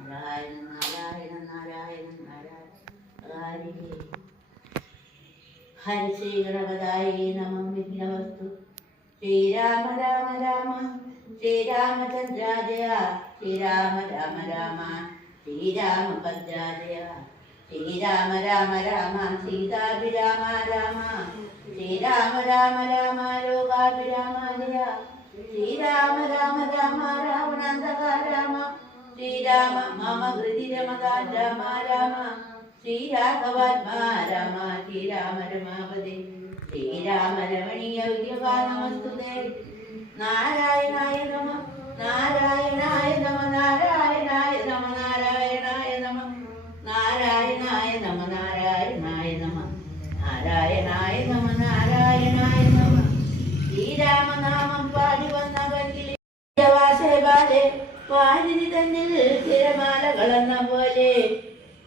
നാരായണ നാരായണ നാരായണ നാരായണ ഹരി ശ്രീ ഗണപതായേ നമ വിഘ്നവസ്തു ശ്രീരാമ രാമ രാമ ശ്രീരാമചന്ദ്രാജയ ശ്രീരാമ രാമ രാമ ശ്രീരാമ ഭദ്രാജയ ശ്രീരാമ രാമ രാമ സീതാഭിരാമ രാമ ശ്രീരാമ രാമ രാമ ലോകാഭിരാമ ജയ ശ്രീരാമ രാമ രാമ രാമ ശ്രീരാമ മമ ഹൃതി രമകാ രാമ രാമ ശ്രീരാമ രമാപതി ശ്രീരാമ രമണീയ വിദ്യപാനമസ്തുതേ നാരായണായ വാരിധി തന്നിൽ തിരമാലകളെന്ന പോലെ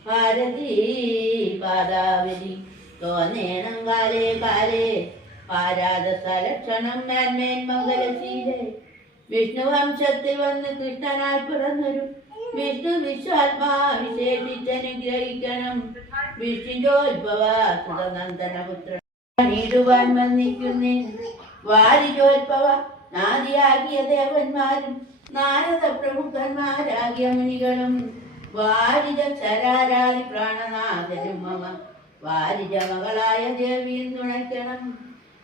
ഭാരതി പാതാവലി തോന്നേണം കാലേ കാലേ പാരാത സലക്ഷണം മേന്മേൻ മംഗലശീലെ വിഷ്ണു വംശത്തിൽ വന്ന് കൃഷ്ണനായി പിറന്നൊരു വിഷ്ണു വിശ്വാത്മാ വിശേഷിച്ചനുഗ്രഹിക്കണം വിഷ്ണുജോത്ഭവ സുതനന്ദനപുത്രൻ നീടുവാൻ വന്നിക്കുന്നേ വാരിജോത്ഭവ നാദിയാകിയ ദേവന്മാരും നാരദ പ്രമുഖന്മാരാകിയ മുനികളും വാരിജ ചരാരാതി പ്രാണനാഥനും മമ വാരിജ മകളായ ദേവിയിൽ നുണയ്ക്കണം.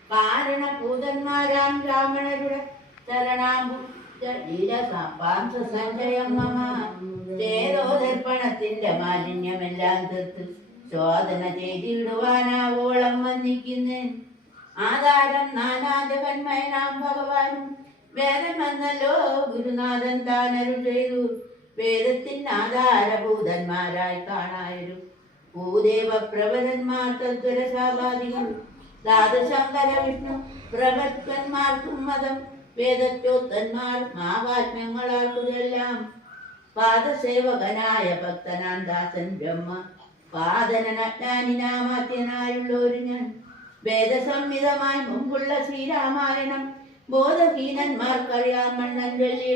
കാരണഭൂതന്മാരാം ബ്രാഹ്മണരുടെ ശരണാമ്പു സഞ്ചയം മാലിന്യമെല്ലാം തീർത്ത് ചോദന ചെയ്തിടുവാനാവോളം വന്നിക്കുന്നേ ആധാരം നാനാദേവന്മയനാം ഭഗവാനും വേദമെന്നല്ലോ ഗുരുനാഥൻ താനരു ചെയ്തു. വേദത്തിന് ആധാരഭൂതന്മാരായി കാണായൊരു. ഭൂദേവ പ്രബലന്മാർ തദ്വരസാപാദികൾ ദാദശങ്കര വിഷ്ണു പ്രഭത്വന്മാർക്കും മതം. വേദത്തോത്തന്മാർ മാഹാത്മ്യങ്ങളാക്കുതെല്ലാം പാദസേവകനായ ഭക്തനാം ദാസൻ ബ്രഹ്മ. പാദനജ്ഞാനിനാമാത്യനായുള്ളൊരു ഞാൻ. വേദസംഹിതമായി മുമ്പുള്ള ശ്രീരാമായണം ബോധഹീനന്മാർക്കറിയാൻ മണ്ണൻ വെള്ളിയിടും